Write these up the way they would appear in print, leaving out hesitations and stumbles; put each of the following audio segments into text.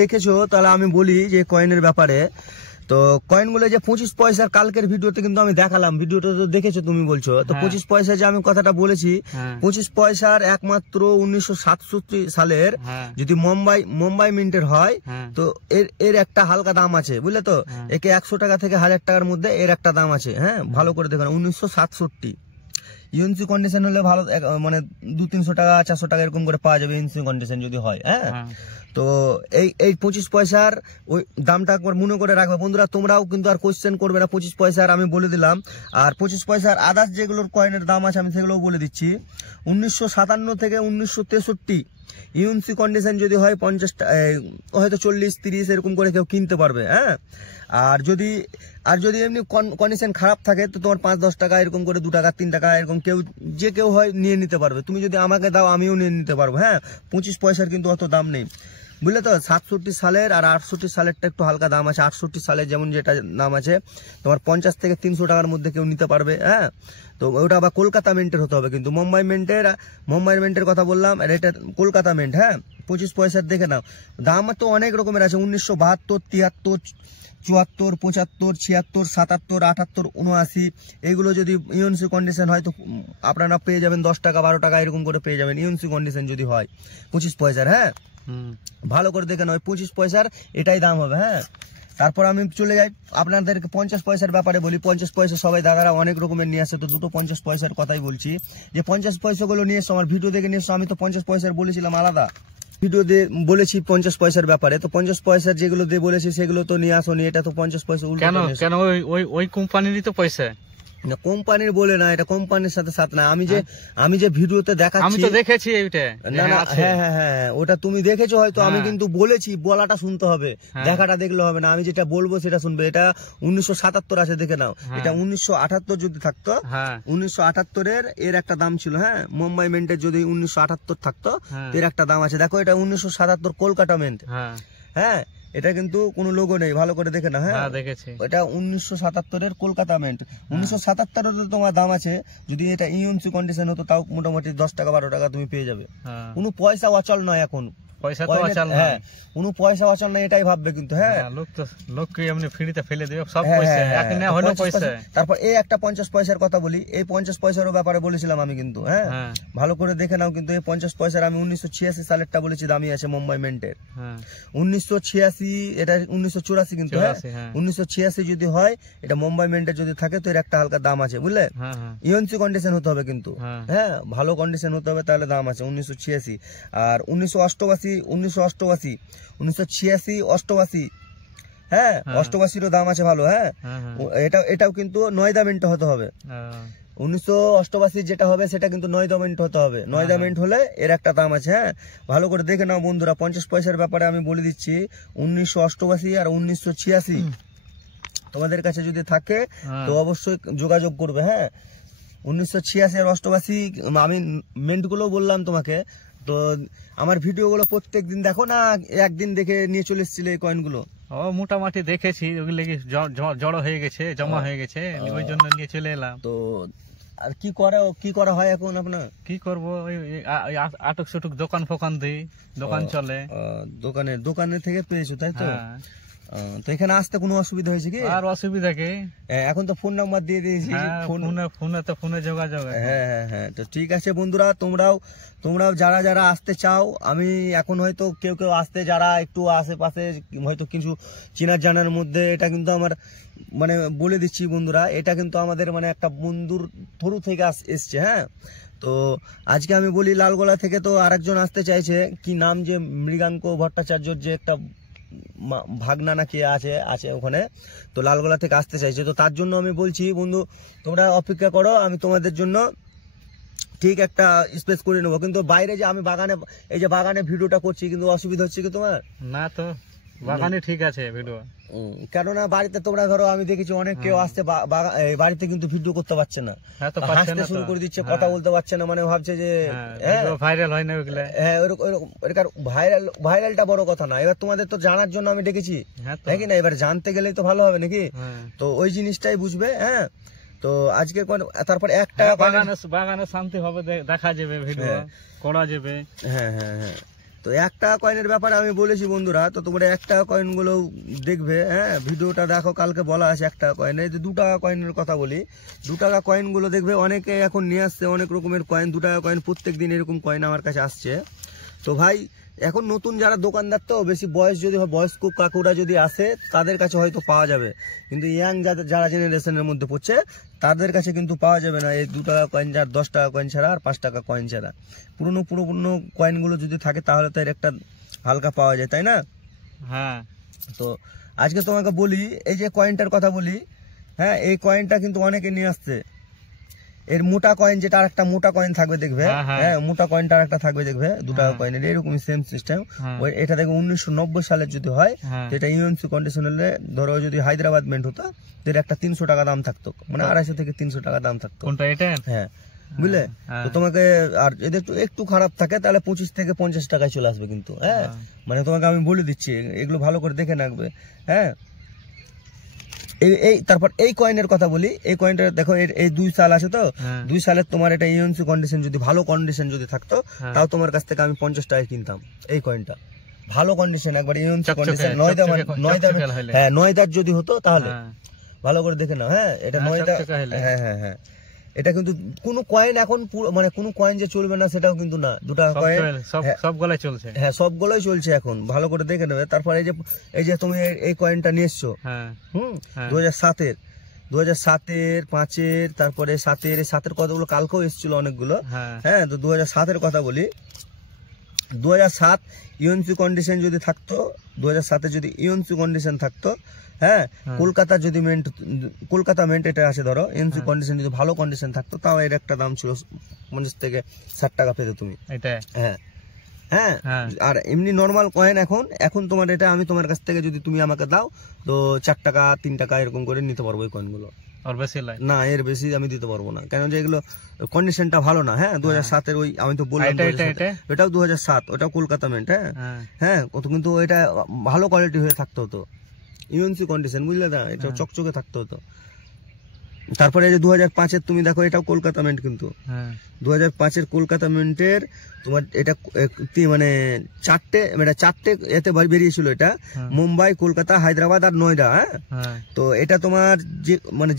দেখেছো তাহলে আমি বলি যে কয়েনের ব্যাপারে। তো কয়েনগুলো যে 25 পয়সার কালকের ভিডিওতে কিন্তু আমি দেখালাম, ভিডিওটা তো দেখেছো তুমি বলছো। তো 25 পয়সা যে আমি কথাটা বলেছি, 25 পয়সার একমাত্র 1967 সালের যদি মুম্বাই মিন্টের হয় তো এর একটা হালকা দাম আছে, বুঝলে তো। একে 100 টাকা থেকে 1000 টাকার মধ্যে এর একটা দাম আছে। হ্যাঁ, ভালো করে দেখো, 1967 ইউএনসি কন্ডিশন হলে ভালো, মানে 200-300 টাকা 400 টাকা এরকম করে পাওয়া যাবে ইউএনসি কন্ডিশন যদি হয়। হ্যাঁ, তো এই 25 পয়সার ওই দামটা একবার মনে করে রাখবে বন্ধুরা। তোমরাও কিন্তু আর কোশ্চেন করবে না 25 পয়সার, আমি বলে দিলাম। আর 25 পয়সার আদার্স যেগুলোর কয়েনের দাম আছে আমি সেগুলোও বলে দিচ্ছি। 1957 থেকে 1963 ইউএনসি কন্ডিশন যদি হয় 50 হয়তো 40-30 এরকম করে কেউ কিনতে পারবে। হ্যাঁ, আর যদি এমনি কন্ডিশন খারাপ থাকে তো তোমার 5-10 টাকা এরকম করে 2 টাকা 3 টাকা এরকম যে কেউ হয় নিয়ে নিতে পারবে। তুমি যদি আমাকে দাও আমিও নিয়ে নিতে পারবো। হ্যাঁ, 25 পয়সার কিন্তু অত দাম নেই, বুঝলে তো। 67 সালের আর 68 সালেরটা একটু হালকা দাম আছে। 68 সালের যেমন যেটা দাম আছে তোমার 50 থেকে 300 টাকার মধ্যে কেউ নিতে পারবে। হ্যাঁ, তো ওটা আবার কলকাতা মিন্টের হতে হবে কিন্তু। মুম্বাই মিন্টের কথা বললাম, আর এটা কলকাতা মিন্ট। হ্যাঁ, 25 পয়সার দেখে নাও। দাম তো অনেক রকমের আছে, 1972, 73, 74, 75, 76, 77, 78, 79 এইগুলো যদি ইউএনসি কন্ডিশন হয় তো আপনারা পেয়ে যাবেন 10 টাকা 12 টাকা এরকম করে পেয়ে যাবেন ইউএনসি কন্ডিশন যদি হয় 25 পয়সার। হ্যাঁ, ভালো করে দেখে নাও, 25 পয়সার এটাই দাম হবে। হ্যাঁ, তারপর আমি চলে যাই আপনাদেরকে 50 পয়সার ব্যাপারে বলি। 50 পয়সা সবাই দাদারা অনেক রকমের নিয়ে আসে, তো দুটো 50 পয়সার কথাই বলছি। যে 50 পয়সাগুলো নিয়ে এসো, আমার ভিডিও দেখে নিয়ে এসো। আমি তো 50 পয়সার বলেছিলাম আলাদা ভিডিও দিয়ে বলেছি 50 পয়সার ব্যাপারে। তো 50 পয়সার যেগুলো দিয়ে বলেছি সেগুলো তো নিয়ে আসো নি। এটা তো 50 পয়সা উল্টো কেন ওই কোম্পানিরই তো পয়সা, কোম্পানির বলে না, এটা কোম্পানির সাথে না। আমি যে ভিডিওতে দেখাচ্ছি আমি তো দেখেছি এইটা। হ্যাঁ, ওটা তুমি দেখেছো হয়তো। আমি কিন্তু বলেছি, বলাটা শুনতে হবে, দেখাটা দেখলে হবে না। আমি যেটা বলবো সেটা শুনবে। এটা 1977 আছে, দেখে নাও। এটা 1978 যদি থাকতো, 1978 এর একটা দাম ছিল। হ্যাঁ, মুম্বাই মিন্টের যদি 1978 থাকতো এর একটা দাম আছে। দেখো, এটা 1977 কলকাতা মিন্ট। হ্যাঁ, এটা কিন্তু কোনো লোগো নেই, ভালো করে দেখে না। হ্যাঁ, দেখেছি। এটা 1977 এর কলকাতা মিন্ট। 1977 তোমার দাম আছে। যদি এটা ইউএনসি কন্ডিশন হতো তাও মোটামুটি 10 টাকা 12 টাকা তুমি পেয়ে যাবে। কোনো পয়সা অচল নয় এখন, পয়সা তো অচল নয়। হ্যাঁ, কোনো পয়সা অচল নয়, এটাই ভাববে কিন্তু। হ্যাঁ, লোক কি এমনি ফ্রিতে ফেলে দেবে সব পয়সা, এক না হলো পয়সা। তারপর এই একটা 50 পয়সার কথা বলি। এই 50 পয়সার ব্যাপারে বলেছিলাম আমি কিন্তু। হ্যাঁ, ভালো করে দেখে নাও কিন্তু। এই 50 পয়সার আমি 1986 সালেরটা বলেছি, দামি আছে মুম্বাই মিন্টের। 1986, এটা 1984 কিন্তু। হ্যাঁ, 1986 যদি হয়, এটা মুম্বাই মিন্টের যদি থাকে তো এর একটা হালকা দাম আছে, বুঝলে। ইউএনসি কন্ডিশন হতে হবে কিন্তু। হ্যাঁ, ভালো কন্ডিশন হতে হবে, তাহলে দাম আছে 1986। আর 1988, 1988, 1986, 88। হ্যাঁ, 88-এরও দাম আছে ভালো। হ্যাঁ, এটাও কিন্তু 9 মিনিট হতে হবে। 1988 যেটা হবে সেটা কিন্তু 9 মিনিট হতে হবে। 9 মিনিট হলে এর একটা দাম আছে। হ্যাঁ, ভালো করে দেখে নাও বন্ধুরা। 50 পয়সার ব্যাপারে আমি বলে দিচ্ছি, 1988 আর 1986 তোমাদের কাছে যদি থাকে তো অবশ্যই যোগাযোগ করবে। হ্যাঁ, 1986 আর 88 আমি মিনিটগুলো বললাম তোমাকে। তো আমার ভিডিওগুলো প্রত্যেক দিন দেখো না, একদিন দেখে নিয়ে চলে এসেছিলে এই কয়েনগুলো? মোটামুটি দেখেছি, ওগুলো জড়ো হয়ে গেছে, জমা হয়ে গেছে, ওই জন্য নিয়ে চলে এলাম। তো আর কি করা হয় এখন আপনার? কি করবো, আটক সুটুক দোকান ফোকান দিই, দোকান চলে। দোকানে থেকে পেয়েছো, তাই তো? তো এখানে আসতে কোনো অসুবিধা হয়েছে কি? আর অসুবিধা কি, এখন তো ফোন নাম্বার দিয়ে দিয়েছি, ফোনে যোগাযোগ। হ্যাঁ, তো ঠিক আছে বন্ধুরা, তোমরাও যারা আসতে চাও, আমি এখন হয়তো কেউ আসতে, যারা একটু আশেপাশে হয়তো কিছু চেনার জানার মধ্যে, এটা কিন্তু আমার মানে বলে দিচ্ছি বন্ধুরা, এটা কিন্তু আমাদের মানে একটা বন্ধুর থ্রু থেকে এসছে। হ্যাঁ, তো আজকে আমি বলি লালগোলা থেকে তো আরেকজন আসতে চাইছে, কি নাম যে মৃগাঙ্ক ভট্টাচার্যর যে একটা ভাগনা না কে আছে ওখানে, তো লালগোলা থেকে আসতে চাইছে। তো তার জন্য আমি বলছি বন্ধু, তোমরা অপেক্ষা করো, আমি তোমাদের জন্য ঠিক একটা স্পেস করে নেবো। কিন্তু বাইরে যে আমি বাগানে ভিডিওটা করছি, কিন্তু অসুবিধা হচ্ছে কি তোমার? না, তো বাগানে ঠিক আছে ভিডিও। কেননা বাড়িতে তোমরা ধরো, আমি দেখেছি অনেক কেউ আসতে বাড়িতে কিন্তু ভিডিও করতে পারছে না, হাসতে শুরু করে দিচ্ছে, কথা বলতে পারছে না, মানে ভাবছে যে ভাইরাল হয় না ওগুলা। হ্যাঁ, ভাইরালটা বড় কথা না, এবার তোমাদের তো জানার জন্য আমি ডেকেছি, নাকি না? এবার জানতে গেলেই তো ভালো হবে নাকি? তো ওই জিনিসটাই বুঝবে। হ্যাঁ, তো আজকে তারপর একটা বাগানে শান্তি হবে, দেখা যাবে, ভিডিও করা যাবে। হ্যাঁ, তো 1 টাকা কয়েনের ব্যাপারে আমি বলেছি বন্ধুরা, তো তোমরা 1 টাকা কয়েন গুলো দেখবে, হ্যাঁ ভিডিওটা দেখো, কালকে বলা আছে 1 টাকা কয়েন। এই যে 2 টাকা কয়েনের কথা বলি, 2 টাকা কয়েন গুলো দেখবে অনেকে এখন নিয়ে আসছে, অনেক রকমের কয়েন, 2 টাকা কয়েন প্রত্যেক দিন এরকম কয়েন আমার কাছে আসছে। তো ভাই এখন নতুন যারা দোকানদার, তো বেশি বয়স যদি হয়, বয়স্ক কাকুরা যদি আসে তাদের কাছে হয়তো পাওয়া যাবে, কিন্তু ইয়াং যারা জেনারেশনের মধ্যে পড়ছে তাদের কাছে কিন্তু পাওয়া যাবে না এই 2 টাকা কয়েন, যার 10 টাকা কয়েন ছাড়া আর 5 টাকা কয়েন ছাড়া। পুরনো কয়েনগুলো যদি থাকে তাহলে তো এর একটা হালকা পাওয়া যায়, তাই না? হ্যাঁ। তো আজকে তোমাকে বলি, এই যে কয়েনটার কথা বলি, হ্যাঁ এই কয়েনটা কিন্তু অনেকে নিয়ে আসছে। এর মোটা কয়েন যেটা, আরেকটা মোটা কয়েন থাকবে দেখবে, হ্যাঁ মোটা কয়েনটা আরেকটা থাকবে দেখবে 2 টাকা কয়েনের, এরকমই সেম সিস্টেম। এটা দেখবে 1990 সালের যদি হয়, এটা ইউএনসি কন্ডিশনালে ধরো যদি হায়দ্রাবাদ মেন্ট হতো, তো এর একটা 300 টাকা দাম থাকতো, মানে 250 থেকে 300 টাকা দাম থাকতো। কোনটা এটা? হ্যাঁ বুঝলে। তো তোমাকে আর যদি একটু খারাপ থাকে তাহলে 25 থেকে 50 টাকায় চলে আসবে কিন্তু, হ্যাঁ মানে তোমাকে আমি বলে দিচ্ছি, এগুলো ভালো করে দেখে রাখবে। হ্যাঁ এই তারপর এই কয়েনের কথা বলি, এই কয়েনটা দেখো এই 2 সাল আছে, তো 2 সালের তোমার এটা ইউএনসি কন্ডিশন যদি ভালো কন্ডিশন যদি থাকতো, তাও তোমার কাছ থেকে আমি 50 টাকায় কিনতাম এই কয়েনটা। ভালো কন্ডিশন, একবার ইউএনসি কন্ডিশন, নয়দার যদি হতো তাহলে ভালো করে দেখে নাও। হ্যাঁ এটা নয়দা, হ্যাঁ হ্যাঁ হ্যাঁ এটা কিন্তু কোনো কয়েন এখন মানে কোনো কয়েন যে চলবে না সেটাও কিন্তু না, 2 টাকা কয়েন সবগুলাই চলছে, হ্যাঁ সবগুলোই চলছে এখন, ভালো করে দেখে নেবে। তারপর এই যে তুমি এই কয়েনটা নিয়ে এসছো, 2007-এর 5-এর, তারপরে 7-এর কতগুলো কালকেও এসেছিল অনেকগুলো। হ্যাঁ তো 2007-এর কথা বলি, 2007 ইউএনসি কন্ডিশন যদি থাকতো, 2007-এ যদি ইউএনসি কন্ডিশন থাকতো, হ্যাঁ কলকাতা মেন্ট এটা আছে ধরো, ইউএনসি কন্ডিশন যদি ভালো কন্ডিশন থাকতো, তাও এর একটা দাম ছিল 50 থেকে 60 টাকা পেতে তুমি এটা। হ্যাঁ হ্যাঁ আর এমনি নর্মাল কয়েন এখন তোমার এটা আমি তোমার কাছ থেকে যদি তুমি আমাকে দাও, তো 4 টাকা 3 টাকা এরকম করে নিতে পারবো এই কয়েনগুলো, আর বেশি না এর বেশি আমি দিতে পারবো না, কেন যে এগুলো কন্ডিশনটা ভালো না। হ্যাঁ 2007-এর ওই আমি তো বললাম, এটাও 2007, ওটাও কলকাতা মেন্ট। হ্যাঁ হ্যাঁ কিন্তু এটা ভালো কোয়ালিটি হয়ে থাকতো হতো, ইউএনসি কন্ডিশন, বুঝলে না, এটা চকচকে থাকতে হতো। তারপরে এই যে 2005-এর তুমি দেখো, এটাও কলকাতা মেন্ট, কিন্তু 2005-এর কলকাতা মেন্টের তোমার এটা মানে 4টে এতে বেরিয়েছিল, এটা মুম্বাই, কলকাতা, হায়দ্রাবাদ আর নয়ডা। হ্যাঁ তো এটা তোমার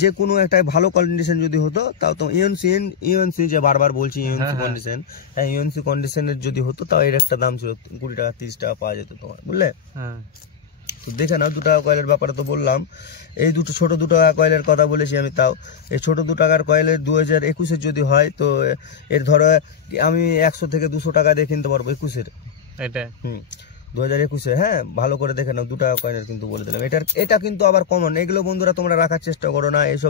যে কোনো একটা ভালো কন্ডিশন যদি হতো, তাও তো ইউএনসি যে বারবার বলছি ইউএনসি কন্ডিশন, হ্যাঁ ইউএনসি কন্ডিশনের যদি হতো, তাও এর একটা দাম ছিল 20 টাকা 30 টাকা পাওয়া যেত তোমার, বুঝলে। দেখে নাও 2 টাকা কয়েলের ব্যাপারে তো বললাম, এই ছোট 2 টাকা কয়েলের কথা বলেছি আমি। তাও এই ছোট 2 টাকার কয়েলের 2021-এর যদি হয়, তো এর ধরো আমি 100 থেকে 200 টাকা দিয়ে কিনতে পারবো 21-এর, এটা 2021-এ। হ্যাঁ ভালো করে দেখে নাও 2 টাকা কয়েনের কিন্তু বলে দিলাম, এটা কিন্তু আবার কমন। এগুলো বন্ধুরা তোমরা রাখার চেষ্টা করো না, এইসব